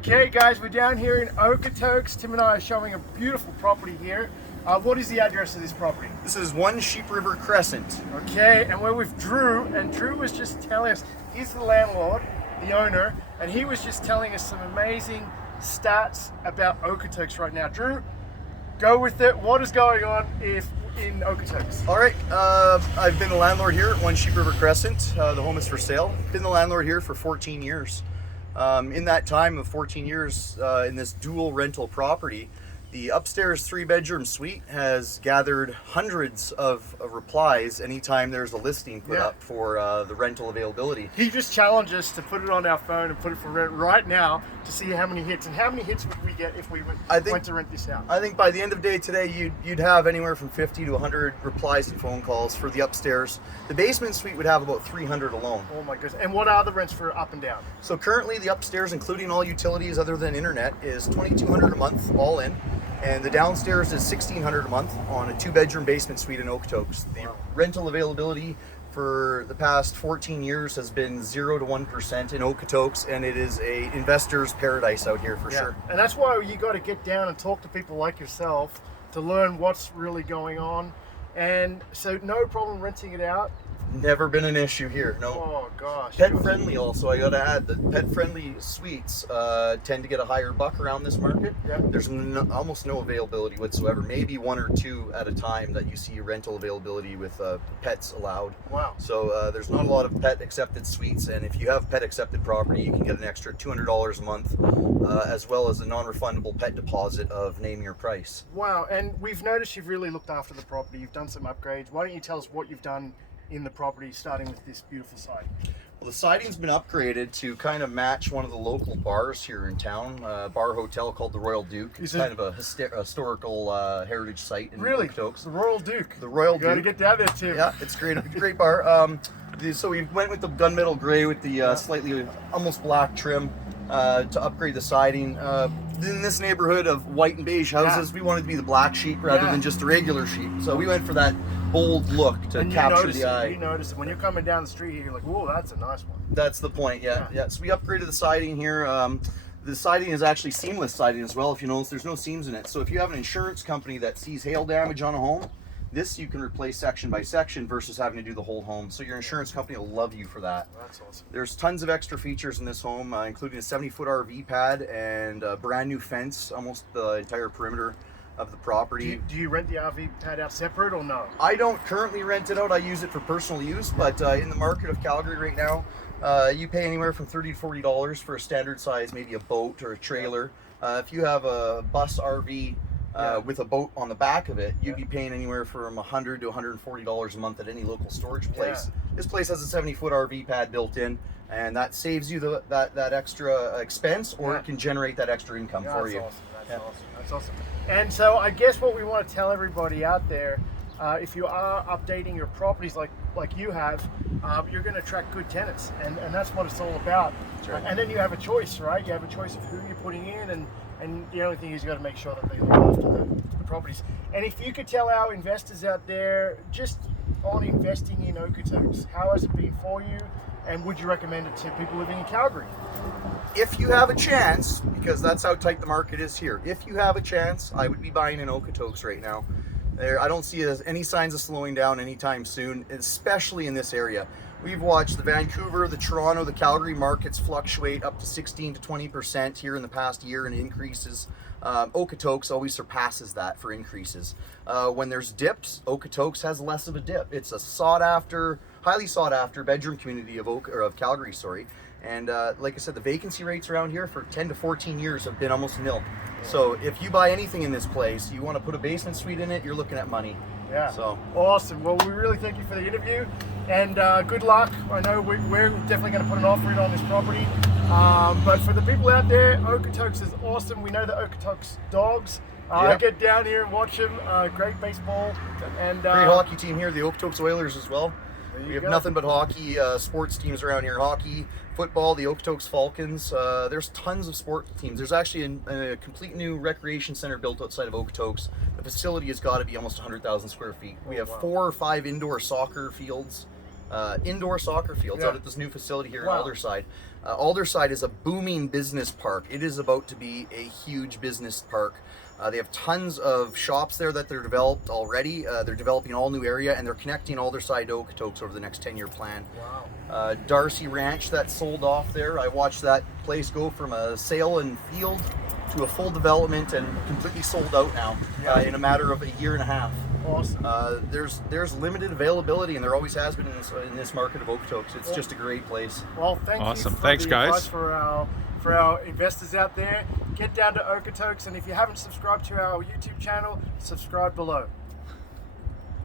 Okay guys, we're down here in Okotoks. Tim and I are showing a beautiful property here. What is the address of this property? This is 1 Sheep River Crescent. Okay, and we're with Drew, and Drew was just telling us, he's the landlord, the owner, and he was just telling us some amazing stats about Okotoks right now. Drew, go with it. What is going on in Okotoks? All right, I've been the landlord here at 1 Sheep River Crescent. The home is for sale. Been the landlord here for 14 years. In that time of 14 years in this dual rental property, the upstairs 3-bedroom suite has gathered hundreds of replies anytime there's a listing put up for the rental availability. He just challenged us to put it on our phone and put it for rent right now to see how many hits. And how many hits would we get if we went to rent this out? I think by the end of the day today, you'd have anywhere from 50 to 100 replies and phone calls for the upstairs. The basement suite would have about 300 alone. Oh my goodness. And what are the rents for up and down? So currently the upstairs, including all utilities other than internet, is $2,200 a month all in. And the downstairs is $1,600 a month on a 2-bedroom basement suite in Okotoks. The rental availability for the past 14 years has been 0 to 1% in Okotoks, and it is a investor's paradise out here for sure. And that's why you got to get down and talk to people like yourself to learn what's really going on. And so no problem renting it out. Never been an issue here, no. Oh gosh. Pet friendly also, I gotta add, the pet friendly suites tend to get a higher buck around this market. There's almost no availability whatsoever, maybe 1 or 2 at a time that you see rental availability with pets allowed. Wow. So there's not a lot of pet accepted suites, and if you have pet accepted property, you can get an extra $200 a month, as well as a non-refundable pet deposit of name your price. Wow, and we've noticed you've really looked after the property, you've done some upgrades. Why don't you tell us what you've done in the property, starting with this beautiful siding? Well, the siding's been upgraded to kind of match one of the local bars here in town, bar hotel called the Royal Duke. It's kind of a historical heritage site in Okotoks. The Royal Duke. The Royal Duke. You gotta get down there too. Yeah, it's great. Great bar. So we went with the gunmetal gray with the slightly almost black trim to upgrade the siding. In this neighborhood of white and beige houses, we wanted to be the black sheep rather than just a regular sheep. So we went for that bold look to capture the eye. You notice it when you're coming down the street here, you're like, whoa, that's a nice one. That's the point, yeah. So we upgraded the siding here. The siding is actually seamless siding as well. If you notice, there's no seams in it. So if you have an insurance company that sees hail damage on a home, this you can replace section by section versus having to do the whole home. So your insurance company will love you for that. That's awesome. There's tons of extra features in this home, including a 70-foot RV pad and a brand new fence, almost the entire perimeter of the property. Do you rent the RV pad out separate or no? I don't currently rent it out. I use it for personal use, but in the market of Calgary right now, you pay anywhere from $30 to $40 for a standard size, maybe a boat or a trailer. If you have a bus RV with a boat on the back of it, you'd be paying anywhere from $100 to $140 a month at any local storage place. This place has a 70-foot RV pad built in, and that saves you that extra expense, or it can generate that extra income for you. Awesome. That's awesome. And so I guess what we want to tell everybody out there, if you are updating your properties like you have, you're going to attract good tenants, and that's what it's all about. Right. And then you have a choice, right? You have a choice of who you're putting in, and the only thing is you got to make sure that they look after the properties. And if you could tell our investors out there just on investing in Okotoks, how has it been for you, and would you recommend it to people living in Calgary? If you have a chance, because that's how tight the market is here, if you have a chance, I would be buying in Okotoks right now. I don't see any signs of slowing down anytime soon, especially in this area. We've watched the Vancouver, the Toronto, the Calgary markets fluctuate up to 16 to 20% here in the past year in increases. Okotoks always surpasses that for increases. When there's dips, Okotoks has less of a dip. It's a highly sought after bedroom community of Calgary, And like I said, the vacancy rates around here for 10 to 14 years have been almost nil. So if you buy anything in this place, you want to put a basement suite in it, you're looking at money. Yeah. So awesome. Well, we really thank you for the interview, and good luck. I know we're definitely going to put an offer in on this property. But for the people out there, Okotoks is awesome. We know the Okotoks dogs. Get down here and watch them. Great baseball and great hockey team here. The Okotoks Oilers as well. We have nothing but hockey sports teams around here. Hockey, football, the Okotoks Falcons. There's tons of sport teams. There's actually a complete new recreation center built outside of Okotoks. The facility has got to be almost 100,000 square feet. We have 4 or 5 indoor soccer fields. indoor soccer fields out at this new facility here in Alderside. Alderside is a booming business park. It is about to be a huge business park. They have tons of shops there that they're developed already. They're developing all new area, and they're connecting Alderside to Okotoks over the next 10-year plan. Wow. Darcy Ranch that sold off there. I watched that place go from a sale and field to a full development and completely sold out now in a matter of a year and a half. Awesome. There's limited availability, and there always has been in this market of Okotoks. It's just a great place. Well, thank you for Thanks, the guys. advice for our investors out there. Get down to Okotoks, and if you haven't subscribed to our YouTube channel, subscribe below.